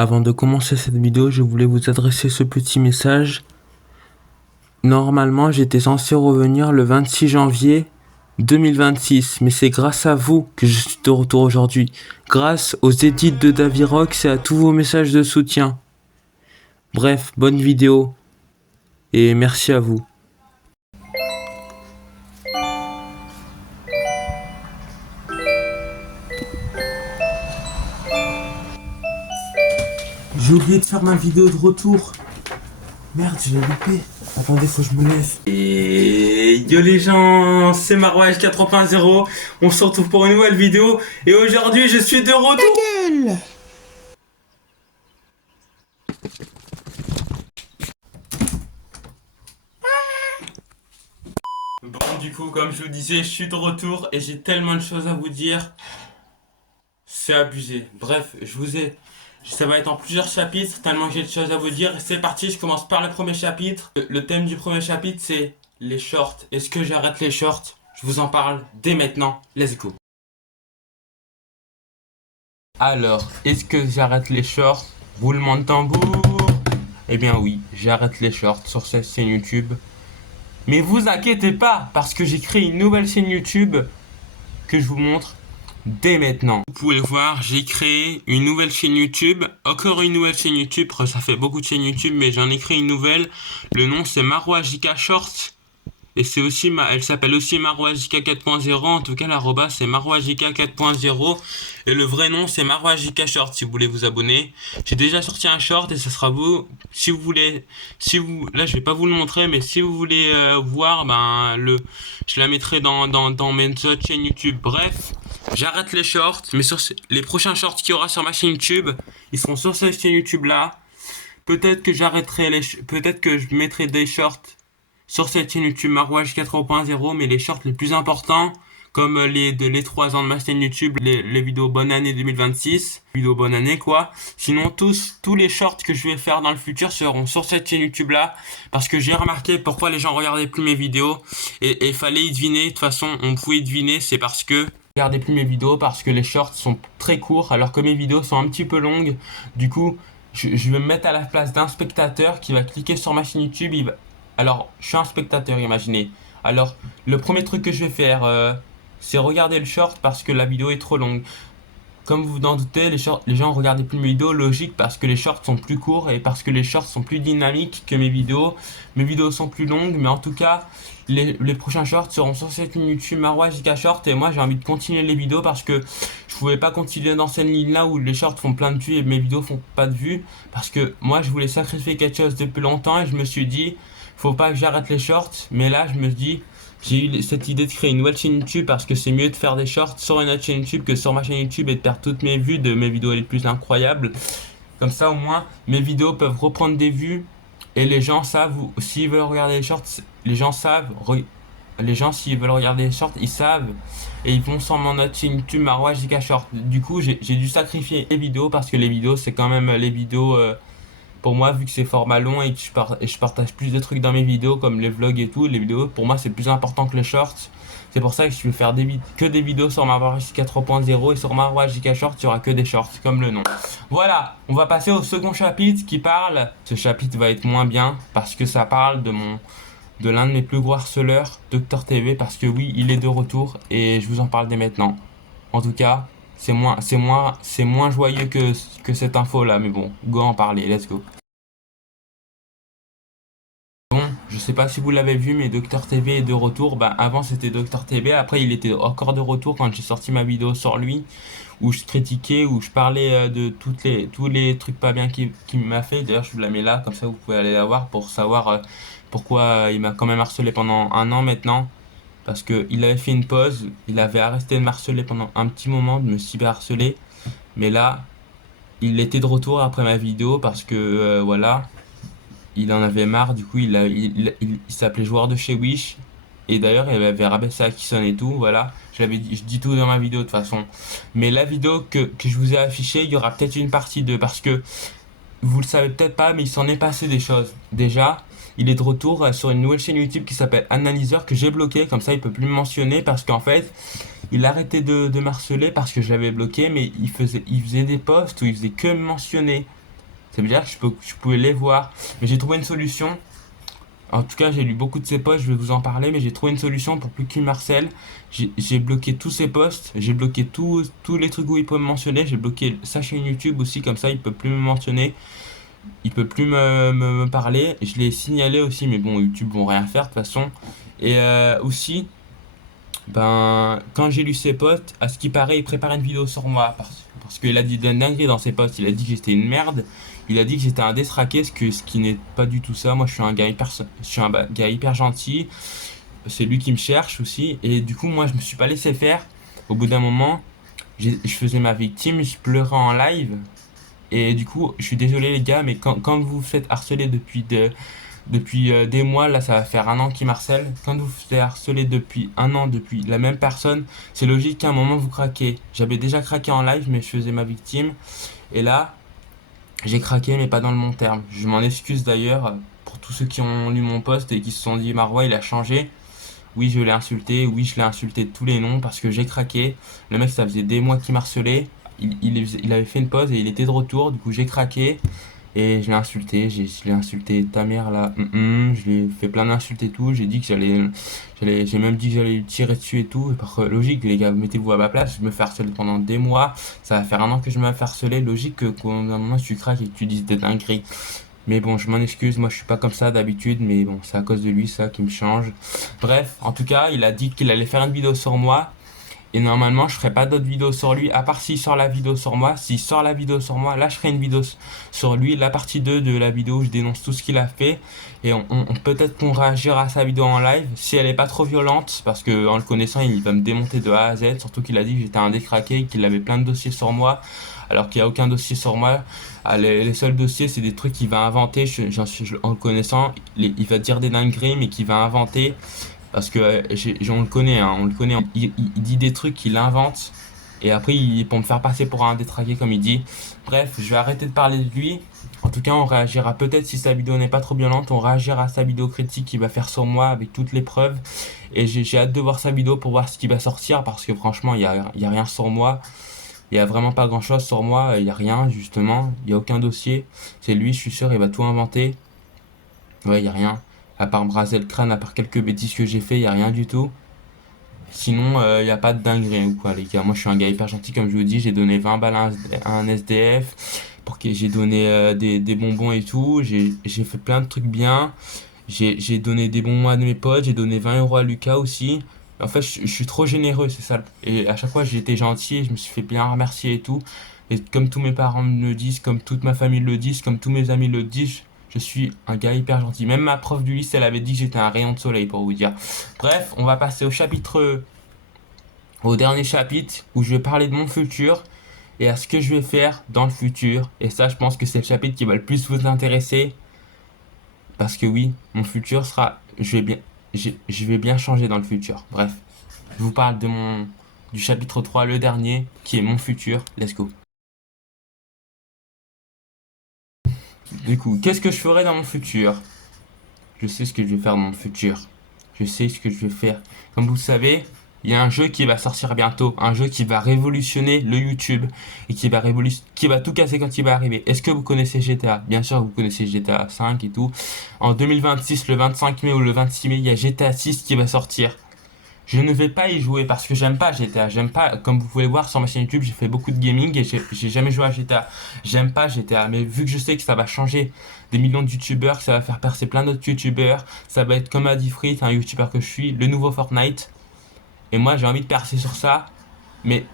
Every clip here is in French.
Avant de commencer cette vidéo, je voulais vous adresser ce petit message. Normalement, j'étais censé revenir le 26 janvier 2026, mais c'est grâce à vous que je suis de retour aujourd'hui. Grâce aux édits de Davirox et à tous vos messages de soutien. Bref, bonne vidéo et merci à vous. J'ai oublié de faire ma vidéo de retour. Merde, je l'ai loupé. Attendez, faut que je me lève. Et yo les gens, c'est Marwaj 4.0. On se retrouve pour une nouvelle vidéo. Et aujourd'hui, je suis de retour. Ta gueule! Bon, du coup, comme je vous disais, je suis de retour et j'ai tellement de choses à vous dire. C'est abusé. Bref, ça va être en plusieurs chapitres, tellement j'ai de choses à vous dire. C'est parti, je commence par le premier chapitre. Le thème du premier chapitre, c'est les shorts. Est-ce que j'arrête les shorts? Je vous en parle dès maintenant. Let's go. Alors, est-ce que j'arrête les shorts? Roulement de tambour. Eh bien oui, j'arrête les shorts sur cette chaîne YouTube. Mais vous inquiétez pas, parce que j'ai créé une nouvelle chaîne YouTube que je vous montre dès maintenant. Vous pouvez le voir, j'ai créé une nouvelle chaîne YouTube. Encore une nouvelle chaîne YouTube, ça fait beaucoup de chaînes YouTube, mais j'en ai créé une nouvelle. Le nom c'est MarwaJK Shorts. Et c'est aussi elle s'appelle aussi MarwaJK 4.0. En tout cas, l'arroba c'est MarwaJK 4.0. Et le vrai nom c'est MarwaJK Shorts si vous voulez vous abonner. J'ai déjà sorti un short et ce sera vous. Si vous voulez, là je vais pas vous le montrer, mais si vous voulez voir, je la mettrai dans mes autres chaînes YouTube. Bref, j'arrête les shorts, mais sur les prochains shorts qu'il y aura sur ma chaîne YouTube, ils seront sur cette chaîne YouTube là. Peut-être que peut-être que je mettrai des shorts sur cette chaîne YouTube Marwaj 4.0, mais les shorts les plus importants, comme les 3 ans de ma chaîne YouTube, les vidéos bonne année 2026, vidéos bonne année quoi. Sinon tous les shorts que je vais faire dans le futur seront sur cette chaîne YouTube là, parce que j'ai remarqué pourquoi les gens regardaient plus mes vidéos, et fallait y deviner. De toute façon, on pouvait y deviner, c'est parce que regardez plus mes vidéos, parce que les shorts sont très courts, alors que mes vidéos sont un petit peu longues. Du coup, je vais me mettre à la place d'un spectateur qui va cliquer sur ma chaîne YouTube. Alors, je suis un spectateur, imaginez. Alors, le premier truc que je vais faire, c'est regarder le short parce que la vidéo est trop longue. Comme vous vous en doutez, les gens regardent plus mes vidéos, logique, parce que les shorts sont plus courts et parce que les shorts sont plus dynamiques que mes vidéos. Mes vidéos sont plus longues, mais en tout cas, les prochains shorts seront sur cette ligne YouTube MarwaJK Short. Et moi, j'ai envie de continuer les vidéos parce que je pouvais pas continuer dans cette ligne-là où les shorts font plein de vues et mes vidéos font pas de vues. Parce que moi, je voulais sacrifier quelque chose depuis longtemps et je me suis dit, faut pas que j'arrête les shorts. Mais là, je me dis, j'ai eu cette idée de créer une nouvelle chaîne YouTube parce que c'est mieux de faire des shorts sur une autre chaîne YouTube que sur ma chaîne YouTube et de perdre toutes mes vues de mes vidéos les plus incroyables. Comme ça, au moins, mes vidéos peuvent reprendre des vues et les gens savent, s'ils veulent regarder les shorts, les gens s'ils veulent regarder les shorts, ils savent et ils vont sur mon autre chaîne YouTube MarwaJK Short. Du coup, j'ai dû sacrifier les vidéos parce que les vidéos, c'est quand même les vidéos. Pour moi, vu que c'est format long et que je partage plus de trucs dans mes vidéos comme les vlogs et tout, les vidéos pour moi c'est plus important que les shorts. C'est pour ça que je vais faire que des vidéos sur MarwaJK 3.0 et sur MarwaJK Short, il y aura que des shorts comme le nom. Voilà, on va passer au second chapitre qui parle. Ce chapitre va être moins bien parce que ça parle de l'un de mes plus gros harceleurs, Docteur TV, parce que oui, il est de retour et je vous en parle dès maintenant. En tout cas, c'est moins joyeux que cette info là, mais bon, go en parler, let's go. Bon, je sais pas si vous l'avez vu, mais Docteur TV est de retour. Avant c'était Docteur TV, après il était encore de retour quand j'ai sorti ma vidéo sur lui, où je critiquais, où je parlais de tous les trucs pas bien qu'il m'a fait. D'ailleurs, je vous la mets là, comme ça vous pouvez aller la voir pour savoir pourquoi il m'a quand même harcelé pendant 1 an maintenant. Parce qu'il avait fait une pause, il avait arrêté de me harceler pendant un petit moment, de me cyberharceler. Mais là, il était de retour après ma vidéo parce que voilà, il en avait marre. Du coup, il s'appelait joueur de chez Wish. Et d'ailleurs, il avait rabaissé Akison et tout. Voilà, je dis tout dans ma vidéo de toute façon. Mais la vidéo que je vous ai affichée, il y aura peut-être une partie 2 parce que vous le savez peut-être pas, mais il s'en est passé des choses. Déjà, il est de retour sur une nouvelle chaîne YouTube qui s'appelle Analyseur que j'ai bloqué, comme ça il peut plus me mentionner parce qu'en fait, il arrêtait de m'harceler parce que je l'avais bloqué, mais il faisait des posts où il faisait que me mentionner. Ça veut dire que je pouvais les voir. Mais j'ai trouvé une solution. En tout cas, j'ai lu beaucoup de ses posts, je vais vous en parler, mais j'ai trouvé une solution pour plus qu'il me harcèle. J'ai bloqué tous ses posts, j'ai bloqué tous les trucs où il peut me mentionner, j'ai bloqué sa chaîne YouTube aussi, comme ça il peut plus me mentionner, il peut plus me parler. Je l'ai signalé aussi, mais bon, YouTube vont rien faire de toute façon. Et aussi, ben, quand j'ai lu ses posts, à ce qui paraît, il prépare une vidéo sur moi. Parce qu'il a dit une dinguerie dans ses posts. Il a dit que j'étais une merde. Il a dit que j'étais un détraqué, ce qui n'est pas du tout ça. Moi, je suis un gars je suis un gars hyper gentil. C'est lui qui me cherche aussi. Et du coup, moi, je me suis pas laissé faire. Au bout d'un moment, je faisais ma victime, je pleurais en live. Et du coup, je suis désolé les gars, mais quand vous vous faites harceler depuis des mois, là ça va faire un an qu'il m'harcèle. Quand vous vous faites harceler depuis un an, depuis la même personne, c'est logique qu'à un moment vous craquez. J'avais déjà craqué en live, mais je faisais ma victime. Et là, j'ai craqué, mais pas dans le long terme. Je m'en excuse d'ailleurs pour tous ceux qui ont lu mon post et qui se sont dit Marois il a changé. Oui, je l'ai insulté, oui, je l'ai insulté de tous les noms parce que j'ai craqué. Le mec, ça faisait des mois qu'il m'harcelait. Il avait fait une pause et il était de retour, du coup j'ai craqué. Et je l'ai insulté, je l'ai insulté ta mère là, je lui ai fait plein d'insultes et tout, j'ai dit que j'ai même dit que j'allais lui tirer dessus et tout, logique les gars, mettez-vous à ma place, je me fais harceler pendant des mois, ça va faire un an que je me fais harceler, logique que qu'à un moment tu craques et que tu dises des dingueries. Mais bon, je m'en excuse, moi je suis pas comme ça d'habitude, mais bon, c'est à cause de lui ça qui me change. Bref, en tout cas, il a dit qu'il allait faire une vidéo sur moi. Et normalement, je ferai pas d'autres vidéos sur lui, à part s'il sort la vidéo sur moi. S'il sort la vidéo sur moi, là, je ferai une vidéo sur lui. La partie 2 de la vidéo où je dénonce tout ce qu'il a fait. Et peut-être qu'on réagira à sa vidéo en live, si elle est pas trop violente, parce que en le connaissant, il va me démonter de A à Z. Surtout qu'il a dit que j'étais un décraqué, qu'il avait plein de dossiers sur moi, alors qu'il n'y a aucun dossier sur moi. Ah, les seuls dossiers, c'est des trucs qu'il va inventer. En le connaissant, il va dire des dingueries, mais qu'il va inventer. Parce que on le connaît, hein, on le connaît. Il dit des trucs qu'il invente. Et après, pour me faire passer pour un détraqué, comme il dit. Bref, je vais arrêter de parler de lui. En tout cas, on réagira peut-être si sa vidéo n'est pas trop violente. On réagira à sa vidéo critique qu'il va faire sur moi avec toutes les preuves. Et j'ai hâte de voir sa vidéo pour voir ce qui va sortir. Parce que franchement, il y a rien sur moi. Il y a vraiment pas grand-chose sur moi. Il y a rien, justement. Il y a aucun dossier. C'est lui, je suis sûr, il va tout inventer. Ouais, il y a rien. À part me raser le crâne, à part quelques bêtises que j'ai fait, il y a rien du tout. Sinon, il y a pas de dinguerie ou quoi, les gars. Moi, je suis un gars hyper gentil, comme je vous dis. J'ai donné 20 balles à un SDF. J'ai donné des bonbons et tout. J'ai fait plein de trucs bien. J'ai donné des bonbons à mes potes. J'ai donné 20 euros à Lucas aussi. En fait, je suis trop généreux, c'est ça. Et à chaque fois, j'ai été gentil. Je me suis fait bien remercier et tout. Et comme tous mes parents me le disent, comme toute ma famille le disent, comme tous mes amis le disent, je suis un gars hyper gentil. Même ma prof du lycée, elle avait dit que j'étais un rayon de soleil, pour vous dire. Bref, on va passer au dernier chapitre où je vais parler de mon futur et à ce que je vais faire dans le futur. Et ça, je pense que c'est le chapitre qui va le plus vous intéresser. Parce que oui, mon futur sera, je vais bien changer dans le futur. Bref, je vous parle du chapitre 3, le dernier, qui est mon futur. Let's go. Du coup, qu'est-ce que je ferai dans mon futur? Je sais ce que je vais faire dans mon futur. Je sais ce que je vais faire. Comme vous le savez, il y a un jeu qui va sortir bientôt. Un jeu qui va révolutionner le YouTube. Et qui va tout casser quand il va arriver. Est-ce que vous connaissez GTA? Bien sûr, vous connaissez GTA 5 et tout. En 2026, le 25 mai ou le 26 mai, il y a GTA 6 qui va sortir. Je ne vais pas y jouer parce que j'aime pas GTA. J'aime pas, comme vous pouvez voir sur ma chaîne YouTube, j'ai fait beaucoup de gaming et j'ai jamais joué à GTA. J'aime pas GTA, mais vu que je sais que ça va changer des millions de youtubeurs, que ça va faire percer plein d'autres youtubeurs, ça va être comme Adifrit, un youtubeur que je suis, le nouveau Fortnite. Et moi, j'ai envie de percer sur ça. Mais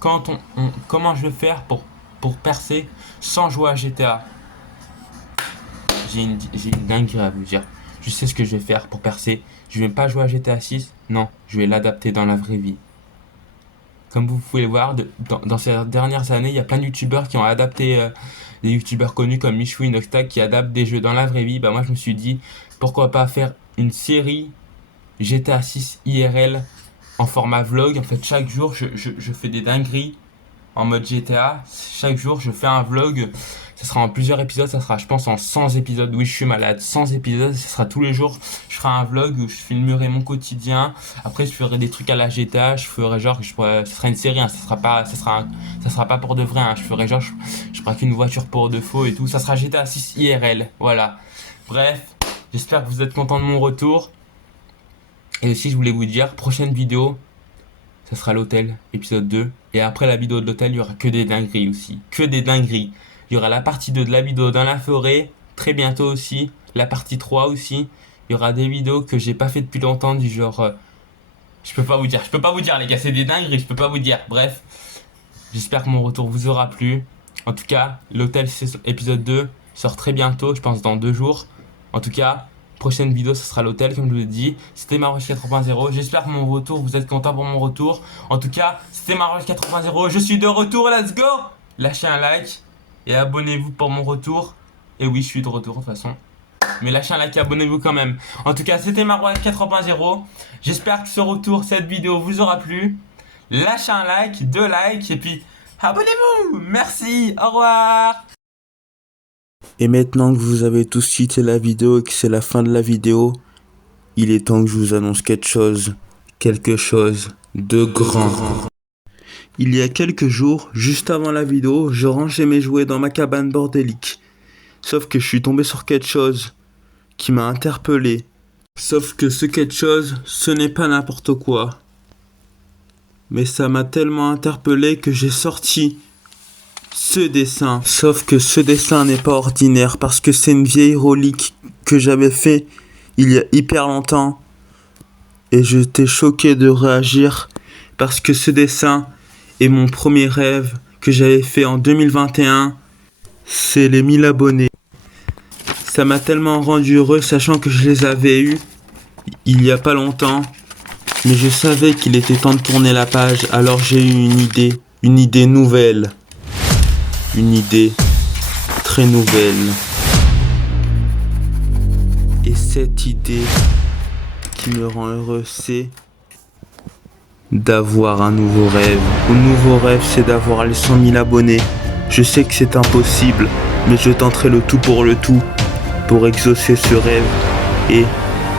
comment je vais faire pour percer sans jouer à GTA? J'ai une dinguerie à vous dire. Je sais ce que je vais faire pour percer. Je vais pas jouer à GTA 6. Non, je vais l'adapter dans la vraie vie. Comme vous pouvez le voir, dans ces dernières années, il y a plein de youtubeurs qui ont adapté, des youtubeurs connus comme Michou, Inoxtag, qui adaptent des jeux dans la vraie vie. Bah moi, je me suis dit, pourquoi pas faire une série GTA 6 IRL en format vlog. En fait, chaque jour, je fais des dingueries en mode GTA. Chaque jour, je fais un vlog Ça sera en plusieurs épisodes, ça sera je pense en 100 épisodes. Oui, je suis malade, 100 épisodes, ça sera tous les jours. Je ferai un vlog où je filmerai mon quotidien. Après, je ferai des trucs à la GTA, je ferai genre, ce sera une série, hein. Ça sera pas pour de vrai, hein. Je ferai genre, je braque une voiture pour de faux et tout. Ça sera GTA 6 IRL, voilà. Bref, j'espère que vous êtes contents de mon retour. Et aussi, je voulais vous dire, prochaine vidéo, ça sera l'hôtel, épisode 2. Et après la vidéo de l'hôtel, il y aura que des dingueries aussi. Que des dingueries. Il y aura la partie 2 de la vidéo dans la forêt, très bientôt aussi. La partie 3 aussi. Il y aura des vidéos que j'ai pas fait depuis longtemps, du genre... je peux pas vous dire les gars, c'est des dingueries, je peux pas vous dire. Bref, j'espère que mon retour vous aura plu. En tout cas, l'hôtel épisode 2 sort très bientôt, je pense dans 2 jours. En tout cas, prochaine vidéo, ce sera l'hôtel, comme je vous l'ai dit. C'était Maroche 4.0. J'espère que mon retour, vous êtes content pour mon retour. En tout cas, c'était Maroche 4.0. Je suis de retour, let's go! Lâchez un like et abonnez-vous pour mon retour. Et oui, je suis de retour de toute façon. Mais lâchez un like et abonnez-vous quand même. En tout cas, c'était Maroche 4.0. J'espère que ce retour, cette vidéo vous aura plu. Lâchez un like, 2 likes et puis abonnez-vous. Merci, au revoir. Et maintenant que vous avez tous quitté la vidéo et que c'est la fin de la vidéo, il est temps que je vous annonce quelque chose de grand. Il y a quelques jours, juste avant la vidéo, je rangeais mes jouets dans ma cabane bordélique. Sauf que je suis tombé sur quelque chose qui m'a interpellé. Sauf que ce quelque chose, ce n'est pas n'importe quoi. Mais ça m'a tellement interpellé que j'ai sorti ce dessin. Sauf que ce dessin n'est pas ordinaire parce que c'est une vieille relique que j'avais fait il y a hyper longtemps. Et j'étais choqué de réagir parce que ce dessin est mon premier rêve que j'avais fait en 2021. C'est les 1000 abonnés. Ça m'a tellement rendu heureux sachant que je les avais eus il y a pas longtemps. Mais je savais qu'il était temps de tourner la page, alors j'ai eu une idée nouvelle. Une idée très nouvelle. Et cette idée qui me rend heureux, c'est d'avoir un nouveau rêve. Mon nouveau rêve, c'est d'avoir les 100 000 abonnés. Je sais que c'est impossible, mais je tenterai le tout pour exaucer ce rêve et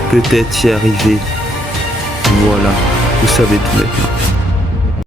peut-être y arriver. Voilà, vous savez tout maintenant.